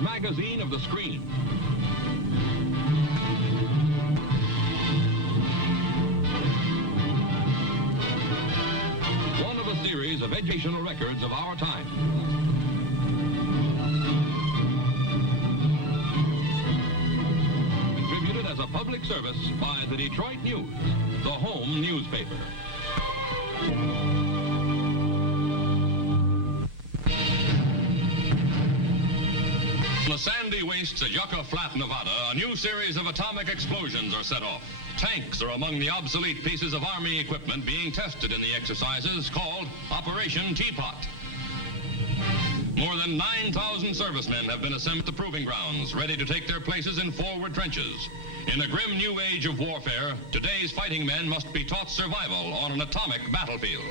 magazine of the screen. One of a series of educational records of our time. Contributed as a public service by the Detroit News, the home newspaper. On the sandy wastes at Yucca Flat, Nevada, a new series of atomic explosions are set off. Tanks are among the obsolete pieces of Army equipment being tested in the exercises called Operation Teapot. More than 9,000 servicemen have been assembled at the proving grounds, ready to take their places in forward trenches. In the grim new age of warfare, today's fighting men must be taught survival on an atomic battlefield.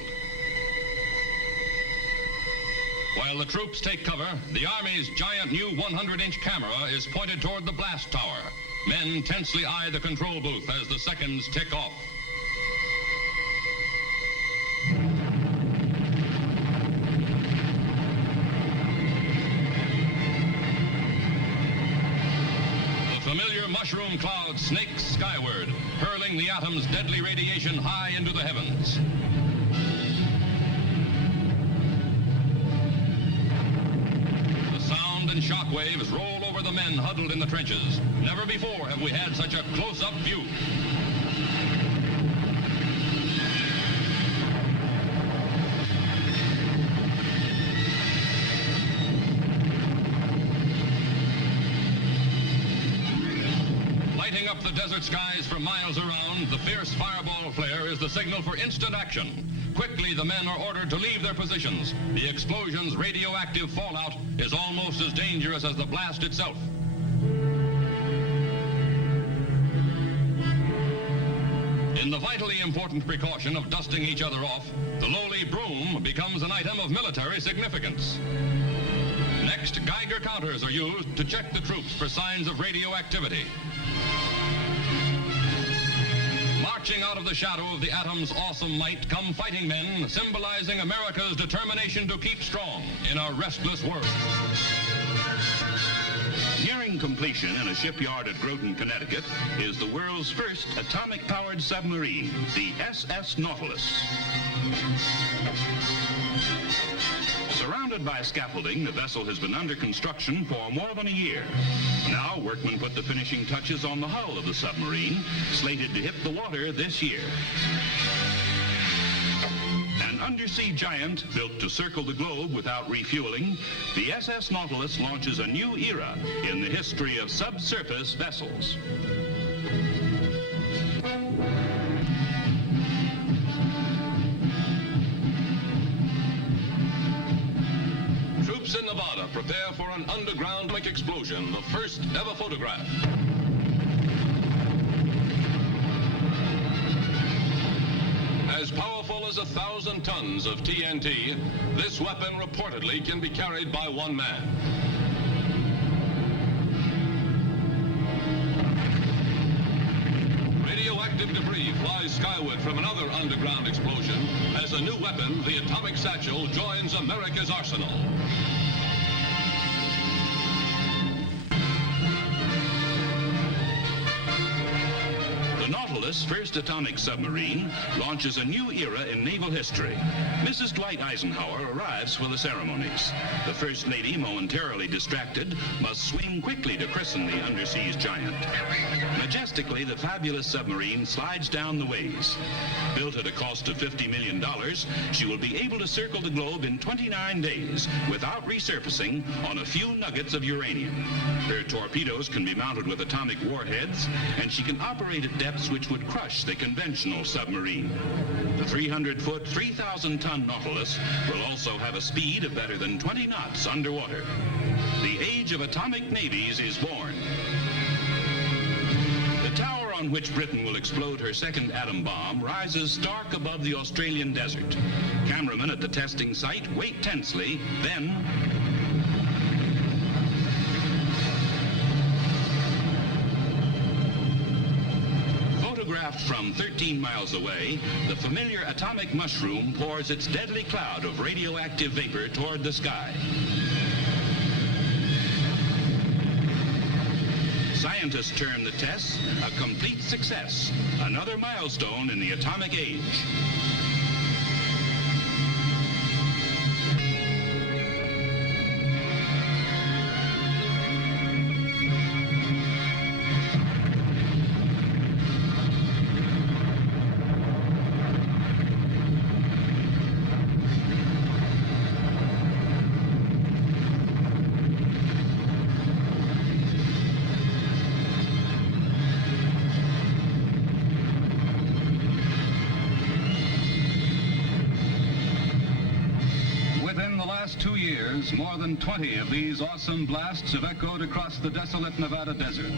While the troops take cover, the Army's giant new 100-inch camera is pointed toward the blast tower. Men tensely eye the control booth as the seconds tick off. The familiar mushroom cloud snakes skyward, hurling the atom's deadly radiation high into the heavens. And shock waves roll over the men huddled in the trenches. Never before have we had such a close-up view. Lighting up the desert skies for miles around, the fierce fireball flare is the signal for instant action. Quickly, the men are ordered to leave their positions. The explosion's radioactive fallout is almost as dangerous as the blast itself. In the vitally important precaution of dusting each other off, the lowly broom becomes an item of military significance. Next, Geiger counters are used to check the troops for signs of radioactivity. Marching out of the shadow of the atom's awesome might come fighting men, symbolizing America's determination to keep strong in a restless world. Nearing completion in a shipyard at Groton, Connecticut, is the world's first atomic-powered submarine, the SS Nautilus. Surrounded by scaffolding, the vessel has been under construction for more than a year. Now, workmen put the finishing touches on the hull of the submarine, slated to hit the water this year. An undersea giant built to circle the globe without refueling, the SS Nautilus launches a new era in the history of subsurface vessels. Troops in Nevada prepare for an underground atomic explosion, the first ever photograph. As powerful as 1,000 tons of TNT, this weapon reportedly can be carried by one man. Radioactive debris flies skyward from another underground explosion as a new weapon, the atomic satchel, joins America's arsenal. The Nautilus, first atomic submarine, launches a new era in naval history. Mrs. Dwight Eisenhower arrives for the ceremonies. The First Lady, momentarily distracted, must swing quickly to christen the underseas giant. Majestically, the fabulous submarine slides down the ways. Built at a cost of $50 million, she will be able to circle the globe in 29 days without resurfacing on a few nuggets of uranium. Her torpedoes can be mounted with atomic warheads, and she can operate at depths which would crush the conventional submarine. The 300-foot, 3,000-ton Nautilus will also have a speed of better than 20 knots underwater. The age of atomic navies is born. The tower on which Britain will explode her second atom bomb rises stark above the Australian desert. Cameramen at the testing site wait tensely, then... Photographed from 13 miles away, the familiar atomic mushroom pours its deadly cloud of radioactive vapor toward the sky. Scientists term the test a complete success, another milestone in the atomic age. Within the last 2 years, more than 20 of these awesome blasts have echoed across the desolate Nevada desert.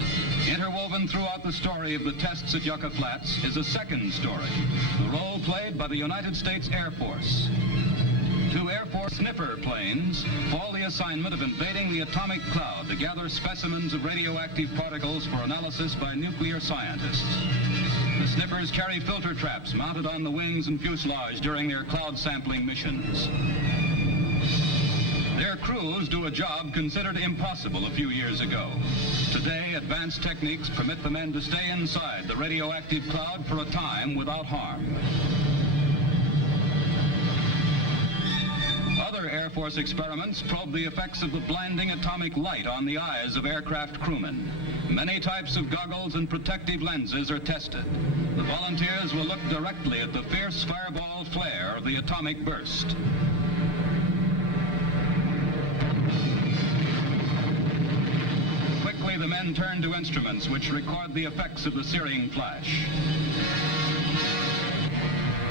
Interwoven throughout the story of the tests at Yucca Flats is a second story, the role played by the United States Air Force. 2 Air Force sniffer planes fall the assignment of invading the atomic cloud to gather specimens of radioactive particles for analysis by nuclear scientists. The sniffers carry filter traps mounted on the wings and fuselage during their cloud sampling missions. Their crews do a job considered impossible a few years ago. Today, advanced techniques permit the men to stay inside the radioactive cloud for a time without harm. Other Air Force experiments probe the effects of the blinding atomic light on the eyes of aircraft crewmen. Many types of goggles and protective lenses are tested. The volunteers will look directly at the fierce fireball flare of the atomic burst. Quickly, the men turn to instruments which record the effects of the searing flash.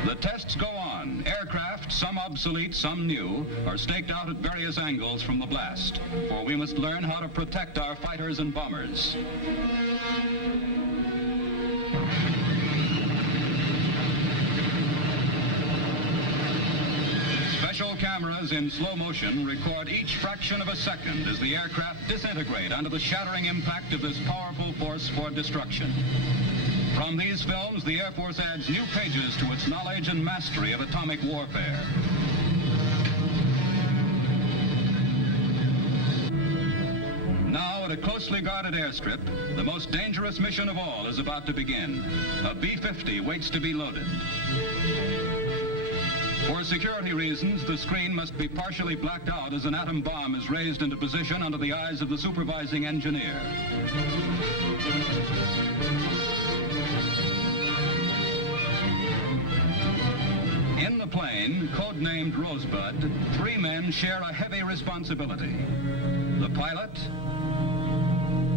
The tests go on. Aircraft, some obsolete, some new, are staked out at various angles from the blast, for we must learn how to protect our fighters and bombers. Special cameras in slow motion record each fraction of a second as the aircraft disintegrate under the shattering impact of this powerful force for destruction. From these films, the Air Force adds new pages to its knowledge and mastery of atomic warfare. Now, at a closely guarded airstrip, the most dangerous mission of all is about to begin. A B-50 waits to be loaded. For security reasons, the screen must be partially blacked out as an atom bomb is raised into position under the eyes of the supervising engineer. In the plane, codenamed Rosebud, 3 men share a heavy responsibility. The pilot,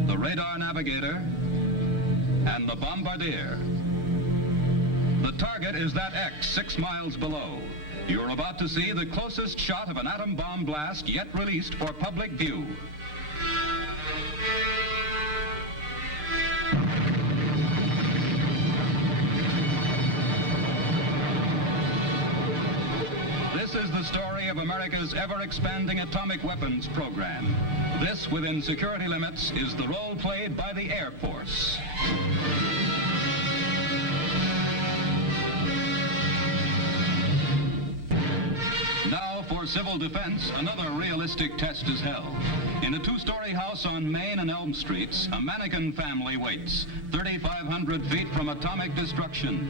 the radar navigator, and the bombardier. The target is that X 6 miles below. You're about to see the closest shot of an atom bomb blast yet released for public view. This is the story of America's ever-expanding atomic weapons program. This, within security limits, is the role played by the Air Force. Now, for civil defense, another realistic test is held. In a 2-story house on Main and Elm Streets, a mannequin family waits, 3,500 feet from atomic destruction.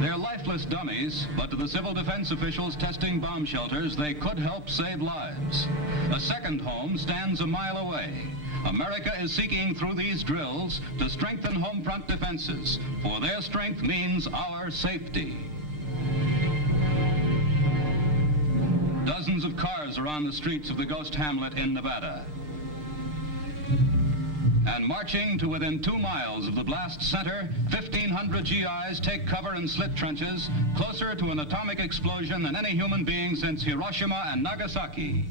They're lifeless dummies, but to the civil defense officials testing bomb shelters, they could help save lives. A second home stands a mile away. America is seeking through these drills to strengthen home front defenses, for their strength means our safety. Dozens of cars are on the streets of the ghost hamlet in Nevada. And marching to within 2 miles of the blast center, 1,500 GIs take cover in slit trenches, closer to an atomic explosion than any human being since Hiroshima and Nagasaki.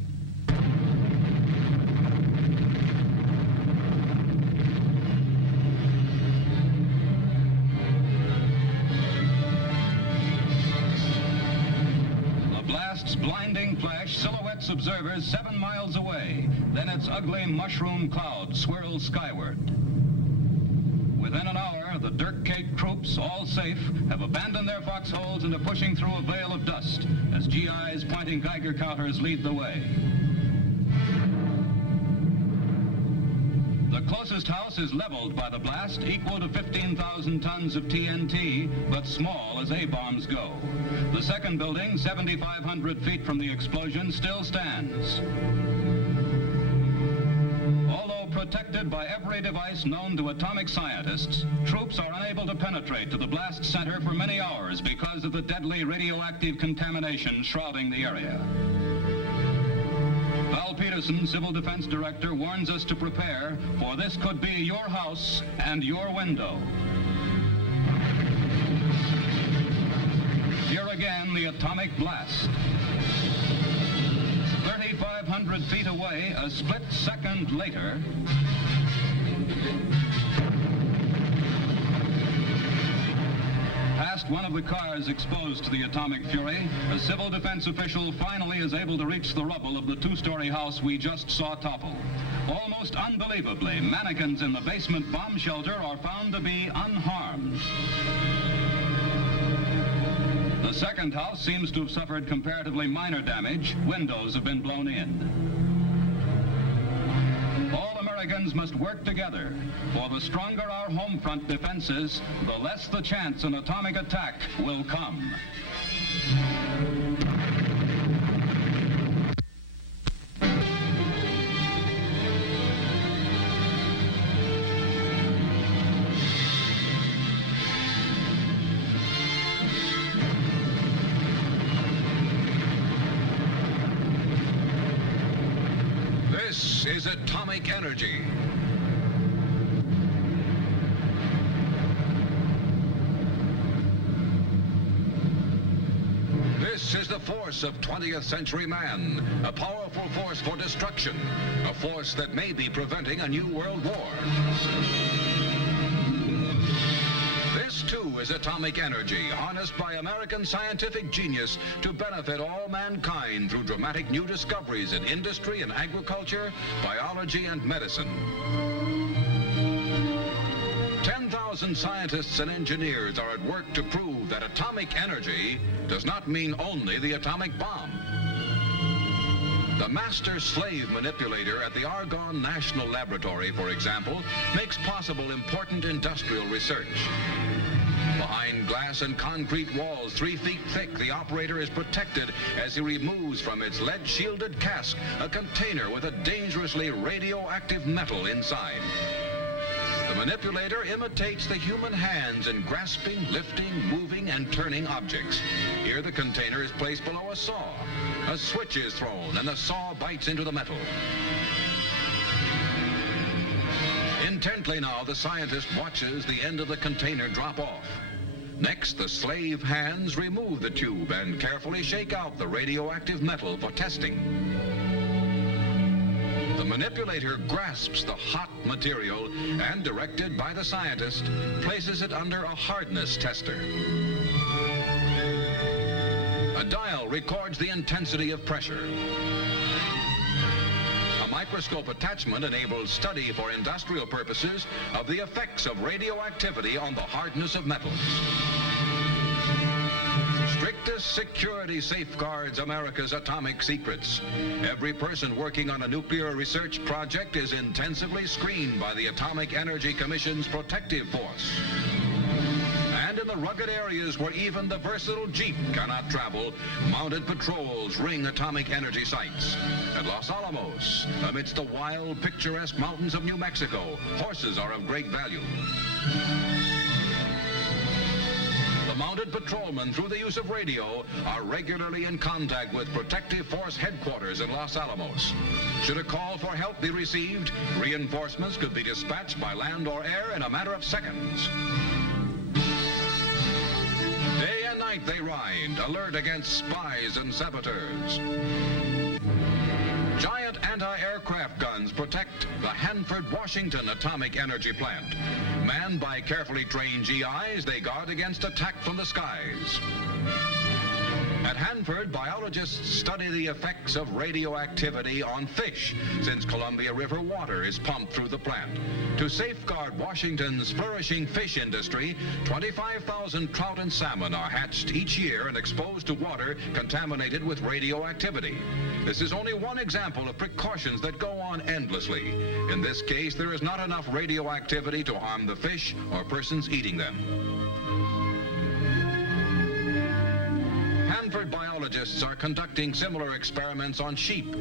Blast's blinding flash silhouettes observers 7 miles away. Then its ugly mushroom cloud swirls skyward. Within an hour, the dirt-caked troops, all safe, have abandoned their foxholes and are pushing through a veil of dust as GIs pointing Geiger counters lead the way. closest house is leveled by the blast, equal to 15,000 tons of TNT, but small as A-bombs go. The second building, 7,500 feet from the explosion, still stands. Although protected by every device known to atomic scientists, troops are unable to penetrate to the blast center for many hours because of the deadly radioactive contamination shrouding the area. Val Peterson, Civil Defense Director, warns us to prepare, for this could be your house and your window. Here again, the atomic blast. 3,500 feet away, a split second later, past one of the cars exposed to the atomic fury, a civil defense official finally is able to reach the rubble of the two-story house we just saw topple. Almost unbelievably, mannequins in the basement bomb shelter are found to be unharmed. The second house seems to have suffered comparatively minor damage. Windows have been blown in. All Americans must work together, for the stronger our home front defense is, the less the chance an atomic attack will come. This is atomic energy. This is the force of 20th century man, a powerful force for destruction, a force that may be preventing a new world war. This, too, is atomic energy, harnessed by American scientific genius to benefit all mankind through dramatic new discoveries in industry and agriculture, biology and medicine. 10,000 scientists and engineers are at work to prove that atomic energy does not mean only the atomic bomb. The master-slave manipulator at the Argonne National Laboratory, for example, makes possible important industrial research. Behind glass and concrete walls 3 feet thick, the operator is protected as he removes from its lead-shielded cask a container with a dangerously radioactive metal inside. The manipulator imitates the human hands in grasping, lifting, moving, and turning objects. Here the container is placed below a saw. A switch is thrown, and the saw bites into the metal. Intently now, the scientist watches the end of the container drop off. Next, the slave hands remove the tube and carefully shake out the radioactive metal for testing. The manipulator grasps the hot material and, directed by the scientist, places it under a hardness tester. A dial records the intensity of pressure. A microscope attachment enables study for industrial purposes of the effects of radioactivity on the hardness of metals. Strictest security safeguards America's atomic secrets. Every person working on a nuclear research project is intensively screened by the Atomic Energy Commission's protective force. And in the rugged areas where even the versatile Jeep cannot travel, mounted patrols ring atomic energy sites. At Los Alamos, amidst the wild, picturesque mountains of New Mexico, horses are of great value. The mounted patrolmen, through the use of radio, are regularly in contact with Protective Force headquarters in Los Alamos. Should a call for help be received, reinforcements could be dispatched by land or air in a matter of seconds. Day and night they ride, alert against spies and saboteurs. Giant anti-aircraft guns protect the Hanford, Washington atomic energy plant. Manned by carefully trained GIs, they guard against attack from the skies. At Hanford, biologists study the effects of radioactivity on fish, since Columbia River water is pumped through the plant. To safeguard Washington's flourishing fish industry, 25,000 trout and salmon are hatched each year and exposed to water contaminated with radioactivity. This is only one example of precautions that go on endlessly. In this case, there is not enough radioactivity to harm the fish or persons eating them. Hanford biologists are conducting similar experiments on sheep,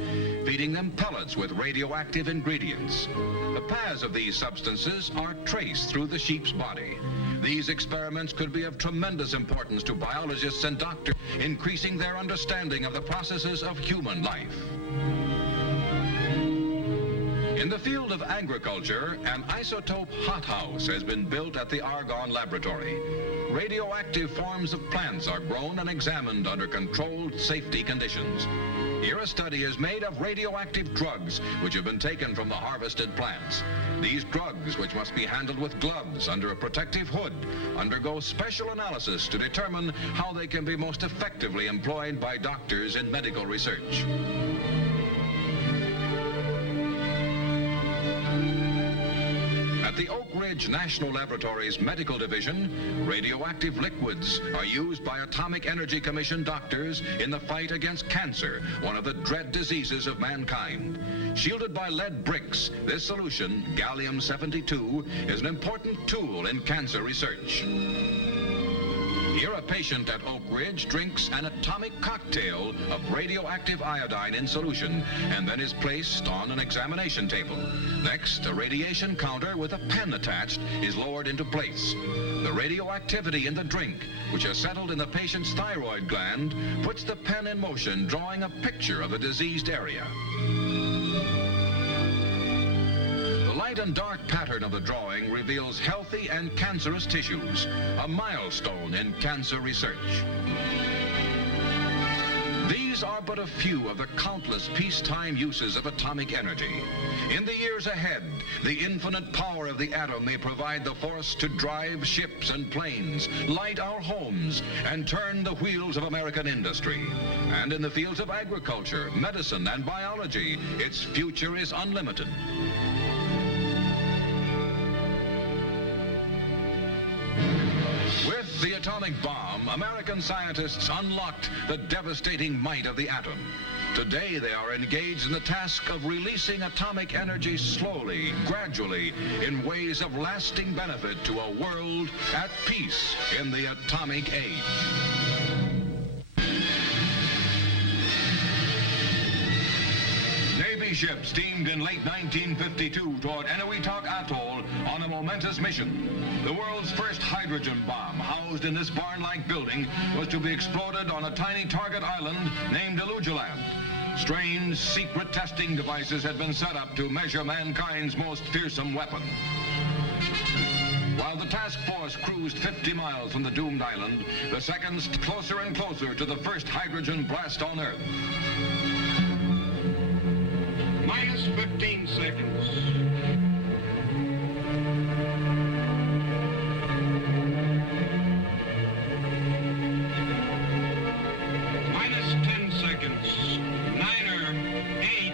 feeding them pellets with radioactive ingredients. The paths of these substances are traced through the sheep's body. These experiments could be of tremendous importance to biologists and doctors, increasing their understanding of the processes of human life. In the field of agriculture, an isotope hothouse has been built at the Argonne Laboratory. Radioactive forms of plants are grown and examined under controlled safety conditions. Here a study is made of radioactive drugs which have been taken from the harvested plants. These drugs, which must be handled with gloves under a protective hood, undergo special analysis to determine how they can be most effectively employed by doctors in medical research. At the Oak Ridge National Laboratory's Medical Division, radioactive liquids are used by Atomic Energy Commission doctors in the fight against cancer, one of the dread diseases of mankind. Shielded by lead bricks, this solution, gallium-72, is an important tool in cancer research. Here a patient at Oak Ridge drinks an atomic cocktail of radioactive iodine in solution and then is placed on an examination table. Next, a radiation counter with a pen attached is lowered into place. The radioactivity in the drink, which has settled in the patient's thyroid gland, puts the pen in motion, drawing a picture of the diseased area. The light and dark pattern of the drawing reveals healthy and cancerous tissues, a milestone in cancer research. These are but a few of the countless peacetime uses of atomic energy. In the years ahead, the infinite power of the atom may provide the force to drive ships and planes, light our homes, and turn the wheels of American industry. And in the fields of agriculture, medicine, and biology, its future is unlimited. With the atomic bomb, American scientists unlocked the devastating might of the atom. Today, they are engaged in the task of releasing atomic energy slowly, gradually, in ways of lasting benefit to a world at peace in the atomic age. Navy ships steamed in late 1952 toward Enewetak Atoll on a momentous mission. The world's first hydrogen bomb, housed in this barn-like building, was to be exploded on a tiny target island named Elugeland. Strange, secret testing devices had been set up to measure mankind's most fearsome weapon. While the task force cruised 50 miles from the doomed island, the seconds closer and closer to the first hydrogen blast on Earth. Minus 15 seconds. Minus 10 seconds. 9, 8,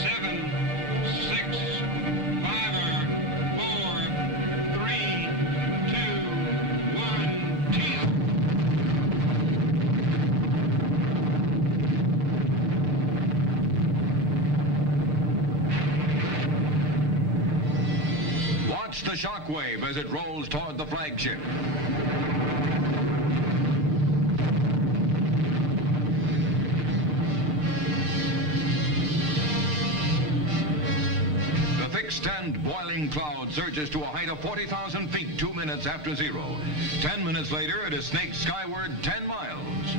7, 6, 5, 4, 3, 2, 1, 0. Watch the shockwave as it rolls toward the flagship. The fixed and boiling cloud surges to a height of 40,000 feet 2 minutes after zero. 10 minutes later, it has snaked skyward 10 miles.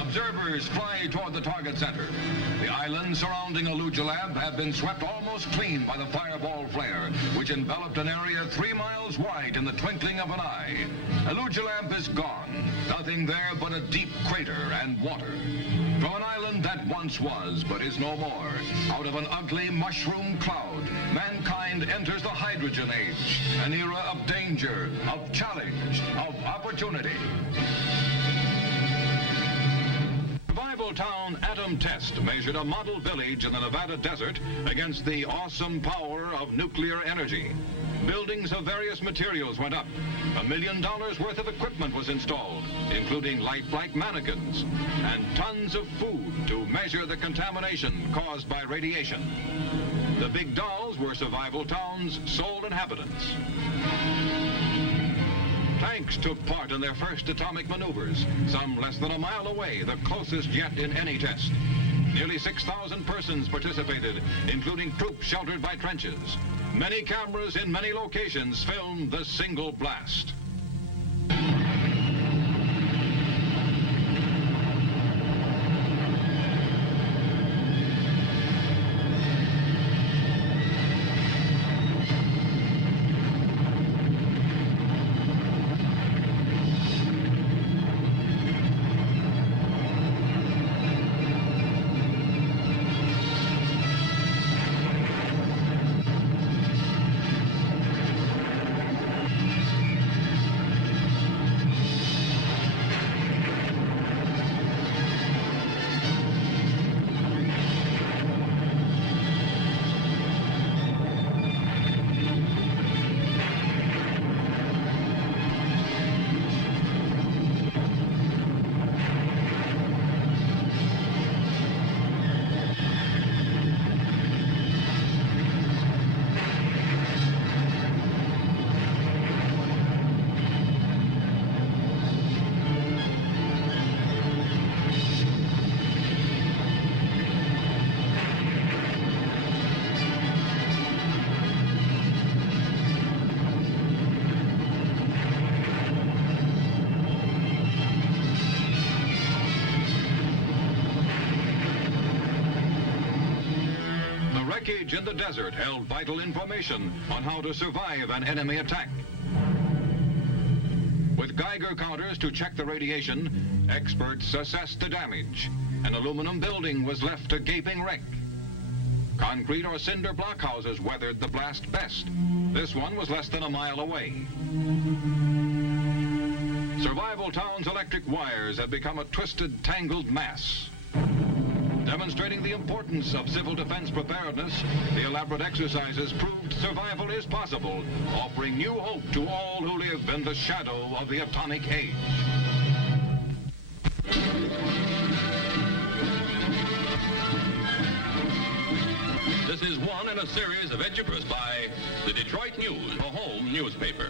Observers fly toward the target center. The islands surrounding Elugelab have been swept almost clean by the fireball flare, which enveloped an area 3 miles wide in the twinkling of an eye. Elugelab is gone. Nothing there but a deep crater and water. From an island that once once was, but is no more. Out of an ugly mushroom cloud, mankind enters the hydrogen age, an era of danger, of challenge, of opportunity. Survival Town Atom Test measured a model village in the Nevada desert against the awesome power of nuclear energy. Buildings of various materials went up. $1 million worth of equipment was installed, including lifelike mannequins, and tons of food to measure the contamination caused by radiation. The big dolls were Survival Town's sole inhabitants. Tanks took part in their first atomic maneuvers, some less than a mile away, the closest yet in any test. Nearly 6,000 persons participated, including troops sheltered by trenches. Many cameras in many locations filmed the single blast. Wreckage in the desert held vital information on how to survive an enemy attack. With Geiger counters to check the radiation, experts assessed the damage. An aluminum building was left a gaping wreck. Concrete or cinder blockhouses weathered the blast best. This one was less than a mile away. Survival Town's electric wires had become a twisted, tangled mass. Demonstrating the importance of civil defense preparedness, the elaborate exercises proved survival is possible, offering new hope to all who live in the shadow of the atomic age. This is one in a series of edubers by the Detroit News, a home newspaper.